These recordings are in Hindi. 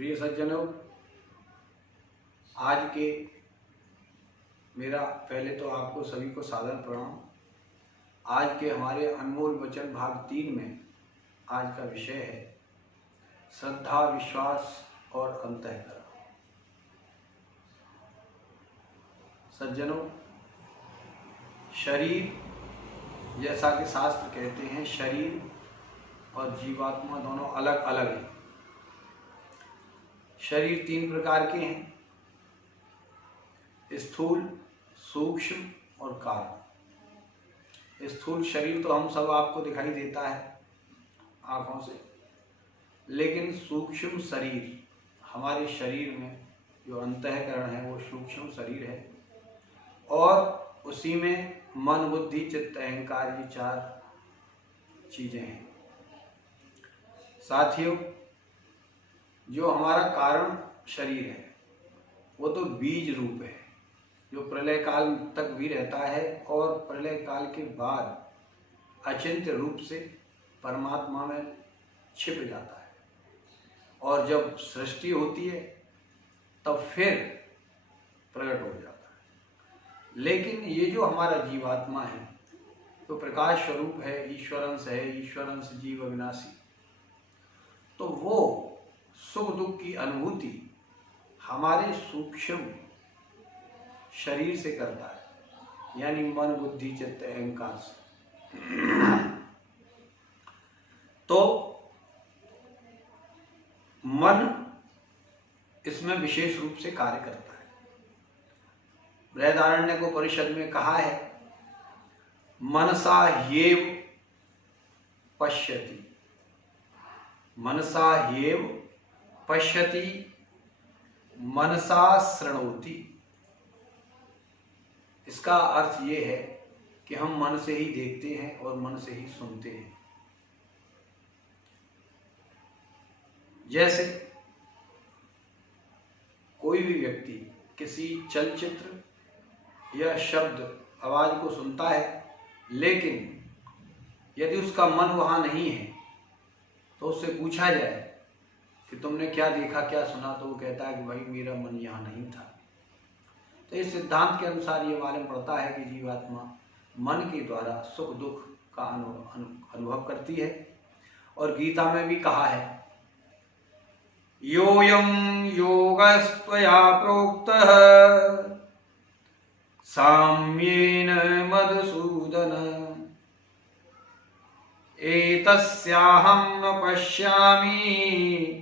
प्रिय सज्जनों, आज के मेरा पहले तो आपको सभी को सादर प्रणाम। आज के हमारे अनमोल वचन भाग 3 में आज का विषय है श्रद्धा, विश्वास और अंतःकरण। सज्जनों, शरीर, जैसा कि शास्त्र कहते हैं, शरीर और जीवात्मा दोनों अलग अलग हैं। शरीर 3 प्रकार के हैं: स्थूल, सूक्ष्म और कारण। स्थूल शरीर तो हम सब आपको दिखाई देता है आँखों से, लेकिन सूक्ष्म शरीर, हमारे शरीर में जो अंतःकरण है वो सूक्ष्म शरीर है, और उसी में मन, बुद्धि, चित्त, अहंकार, ये 4 चीजें हैं। साथियों, जो हमारा कारण शरीर है वो तो बीज रूप है, जो प्रलय काल तक भी रहता है और प्रलय काल के बाद अचिंत्य रूप से परमात्मा में छिप जाता है, और जब सृष्टि होती है तब फिर प्रकट हो जाता है। लेकिन ये जो हमारा जीवात्मा है तो प्रकाश स्वरूप है, ईश्वरंश है, ईश्वरंश जीव अविनाशी। तो वो सुख दुख की अनुभूति हमारे सूक्ष्म शरीर से करता है, यानी मन, बुद्धि, चित्त, अहंकार से। तो मन इसमें विशेष रूप से कार्य करता है। बृहदारण्यकोपनिषद में कहा है, मनसा ह्येव पश्यति, मनसा ह्येव पश्यति, मनसा शृणोति। इसका अर्थ ये है कि हम मन से ही देखते हैं और मन से ही सुनते हैं। जैसे कोई भी व्यक्ति किसी चलचित्र या शब्द, आवाज को सुनता है, लेकिन यदि उसका मन वहां नहीं है तो उससे पूछा जाए कि तुमने क्या देखा, क्या सुना, तो वो कहता है कि भाई मेरा मन यहाँ नहीं था। तो इस सिद्धांत के अनुसार ये मालूम पड़ता है कि जीवात्मा मन के द्वारा सुख दुख का अनुभव करती है। और गीता में भी कहा है, योऽयं योगस्त्वया प्रोक्तः साम्येन मधुसूदन एतस्याहं न पश्यामि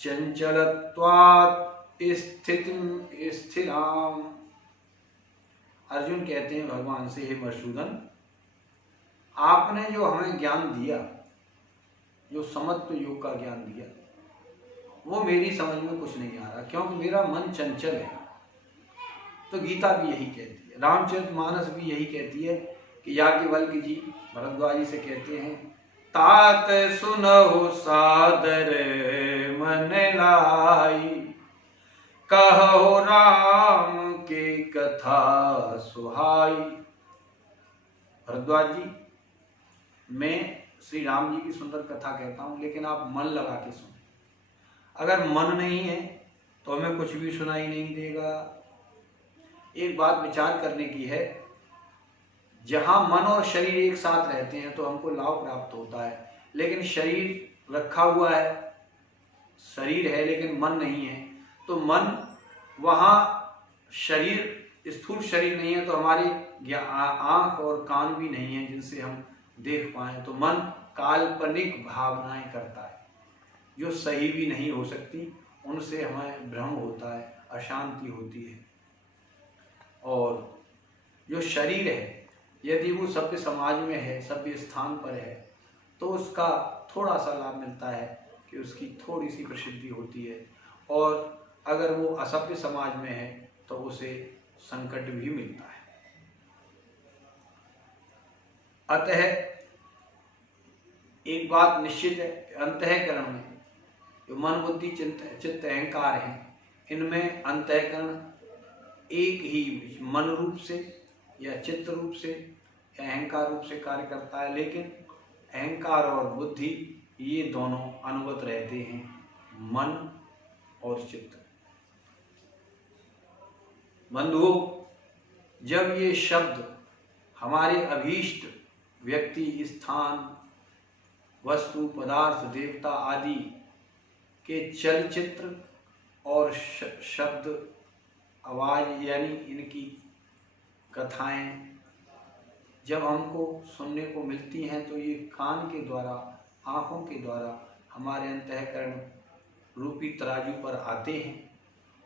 चंचलत्वात् स्थिराम्। अर्जुन कहते हैं भगवान से, हे मधुसूदन, आपने जो हमें ज्ञान दिया, जो समत्व योग का ज्ञान दिया, वो मेरी समझ में कुछ नहीं आ रहा, क्योंकि मेरा मन चंचल है। तो गीता भी यही कहती है, रामचरितमानस भी यही कहती है कि याज्ञवल्क्य जी भरद्वाज जी से कहते हैं, तात सुनहु सादर मन लाई, कहो राम के कथा सुहाई। भरद्वाज जी, मैं श्री राम जी की सुंदर कथा कहता हूं, लेकिन आप मन लगा के सुनो। अगर मन नहीं है तो हमें कुछ भी सुनाई नहीं देगा। एक बात विचार करने की है, जहां मन और शरीर एक साथ रहते हैं तो हमको लाभ प्राप्त होता है, लेकिन शरीर रखा हुआ है, शरीर है लेकिन मन नहीं है, तो मन वहां, शरीर स्थूल शरीर नहीं है तो हमारी आंख और कान भी नहीं है जिनसे हम देख पाए। तो मन काल्पनिक भावनाएं करता है जो सही भी नहीं हो सकती, उनसे हमें भ्रम होता है, अशांति होती है। और जो शरीर है, यदि वो सभ्य समाज में है, सभ्य स्थान पर है, तो उसका थोड़ा सा लाभ मिलता है कि उसकी थोड़ी सी प्रसिद्धि होती है, और अगर वो असभ्य समाज में है तो उसे संकट भी मिलता है। अतः एक बात निश्चित है, अंतःकरण में जो मन, बुद्धि, चित्त, अहंकार हैं, इनमें अंतःकरण एक ही मन रूप से या चित्त रूप से या अहंकार रूप से कार्य करता है, लेकिन अहंकार और बुद्धि ये दोनों अनुगत रहते हैं मन और चित्त। बंधुओं, जब ये शब्द हमारे अभीष्ट व्यक्ति, स्थान, वस्तु, पदार्थ, देवता आदि के चलचित्र और शब्द, आवाज यानी इनकी कथाएं जब हमको सुनने को मिलती हैं तो ये कान के द्वारा, आँखों के द्वारा हमारे अंतःकरण रूपी तराजू पर आते हैं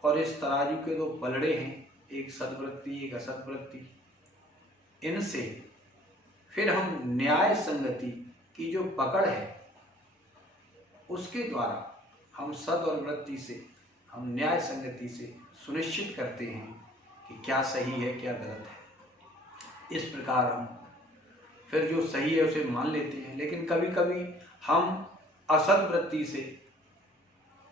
और इस तराजू के दो पलड़े हैं, एक सद्वृत्ति एक असद्वृत्ति। इनसे फिर हम न्याय संगति की जो पकड़ है उसके द्वारा हम सद और वृत्ति से, हम न्याय संगति से सुनिश्चित करते हैं कि क्या सही है क्या गलत है। इस प्रकार हम फिर जो सही है उसे मान लेते हैं। लेकिन कभी कभी हम असद वृत्ति से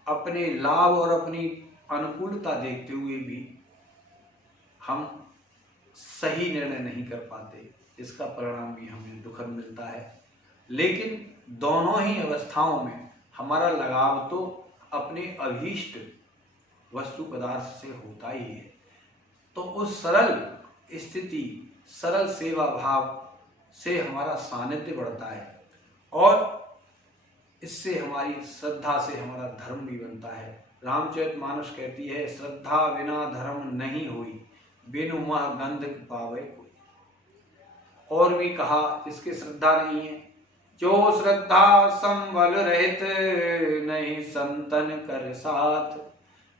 अपने लाभ और अपनी अनुकूलता देखते हुए भी हम सही निर्णय नहीं कर पाते, इसका परिणाम भी हमें दुखद मिलता है। लेकिन दोनों ही अवस्थाओं में हमारा लगाव तो अपने अभीष्ट वस्तु पदार्थ से होता ही है। तो उस सरल स्थिति, सरल सेवा भाव से हमारा सानिध्य बढ़ता है और इससे हमारी श्रद्धा से हमारा धर्म भी बनता है। रामचरितमानस कहती है, श्रद्धा बिना धर्म नहीं हुई, बिनु मह गंध पावे कोई। और भी कहा, इसके श्रद्धा नहीं है, जो श्रद्धा संबल रहित, नहीं संतन कर साथ,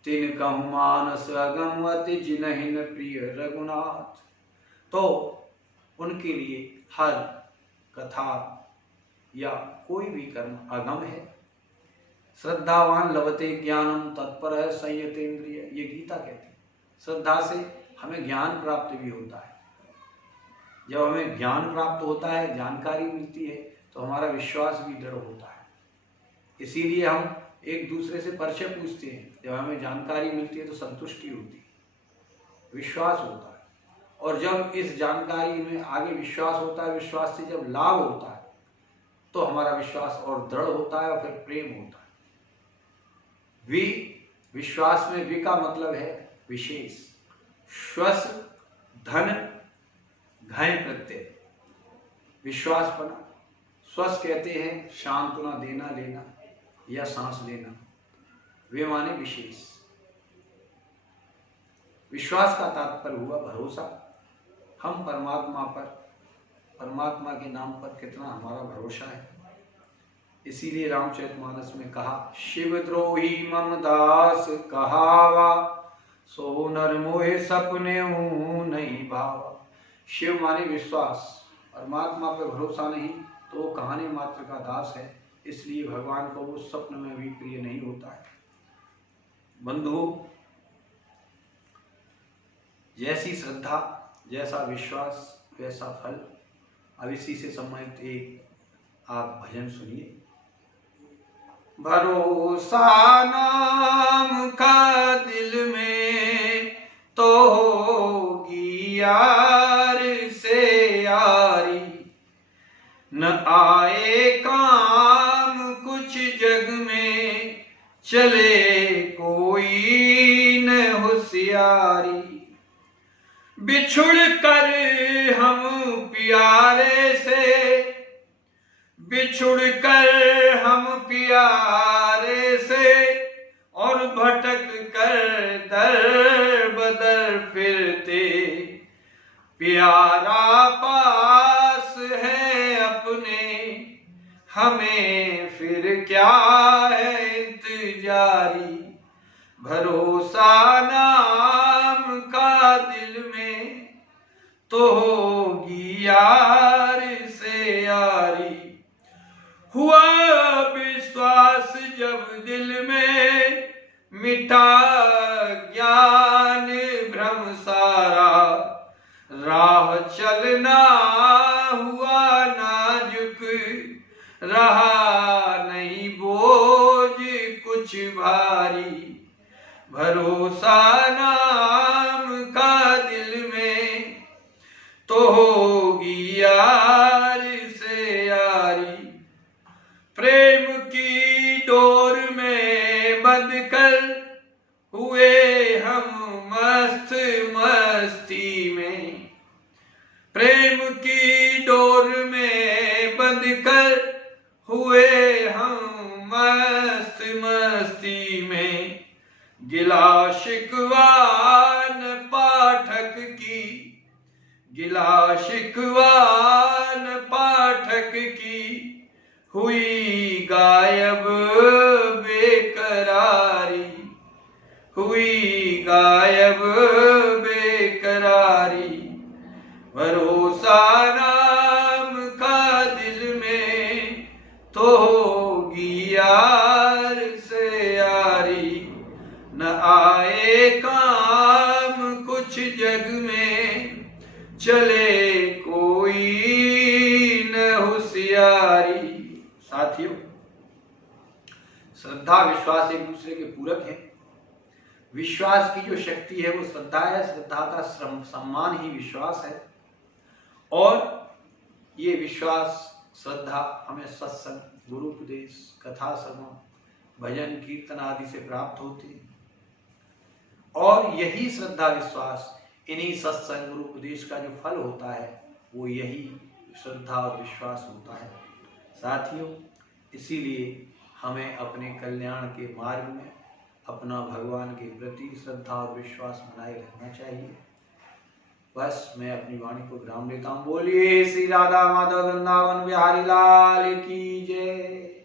तिन कहु मानस अगमवत, जिनहिन प्रिय रघुनाथ। तो उनके लिए हर कथा या कोई भी कर्म अगम है। श्रद्धावान लभते ज्ञानम, तत्पर है संयतेन्द्रिय, ये गीता कहती है। श्रद्धा से हमें ज्ञान प्राप्त भी होता है। जब हमें ज्ञान प्राप्त होता है, जानकारी मिलती है, तो हमारा विश्वास भी दृढ़ होता है। इसीलिए हम एक दूसरे से परिचय पूछते हैं। जब हमें जानकारी मिलती है तो संतुष्टि होती है, विश्वास होता है। और जब इस जानकारी में आगे विश्वास होता है, विश्वास से जब लाभ होता है तो हमारा विश्वास और दृढ़ होता है और फिर प्रेम होता है। विश्वास में वि का मतलब है विशेष। श्वस धन घय प्रत्यय, विश्वासपना। श्वस कहते हैं सांत्वना देना, लेना या सांस लेना। वे माने विशेष। विश्वास का तात्पर्य हुआ भरोसा। हम परमात्मा पर, परमात्मा के नाम पर कितना हमारा भरोसा है। इसीलिए रामचरितमानस में कहा, शिवद्रोही मम दास कहावा, सो नर मोहे सपने नहीं भावा। शिव माने विश्वास, परमात्मा पर भरोसा नहीं तो वो कहानी मात्र का दास है। इसलिए भगवान को वो स्वप्न में भी प्रिय नहीं होता है। बंधुओं, जैसी श्रद्धा, जैसा विश्वास, वैसा फल। अब इसी से संबंधित एक आप भजन सुनिए। भरोसा नाम का दिल में तो होगी यार से यारी, न आए काम कुछ जग में, चले कोई न होशियारी। बिछुड़ कर हम प्यारे से, बिछुड़ कर हम प्यारे से, और भटक कर दर बदर फिरते, प्यारा पास है अपने, हमें फिर क्या है इंतजारी। भरोसा नाम का दिल में तो होगी यार से यारी। हुआ विश्वास जब दिल में, मिटा ज्ञान भ्रम सारा, राह चलना हुआ नाजुक, रहा नहीं बोझ कुछ भारी। भरोसा नाम का दिल में तो होगी यार से यारी। प्रेम की डोर में बंध कर मस्ती में, गिला शिकवान पाठक की, गिला शिकवान पाठक की, हुई गायब बेकरारी, हुई गायब बेकरारी। भरोसा नाम का दिल में तो होगी यार से यारी, न आए काम कुछ जग में, चले कोई न होशियारी। साथियों, श्रद्धा विश्वास एक दूसरे के पूरक हैं। विश्वास की जो शक्ति है वो श्रद्धा है, श्रद्धा का सम्मान ही विश्वास है। और ये विश्वास श्रद्धा हमें सत्संग, गुरु उपदेश, कथा श्रवण, भजन कीर्तन आदि से प्राप्त होती है। और यही श्रद्धा विश्वास, इन्हीं सत्संग गुरु उपदेश का जो फल होता है वो यही श्रद्धा और विश्वास होता है। साथियों, इसीलिए हमें अपने कल्याण के मार्ग में अपना भगवान के प्रति श्रद्धा और विश्वास बनाए रखना चाहिए। बस मैं अपनी वाणी को विराम देता हूँ। बोलिए श्री राधा माधव वृंदावन बिहारी लाल की जय।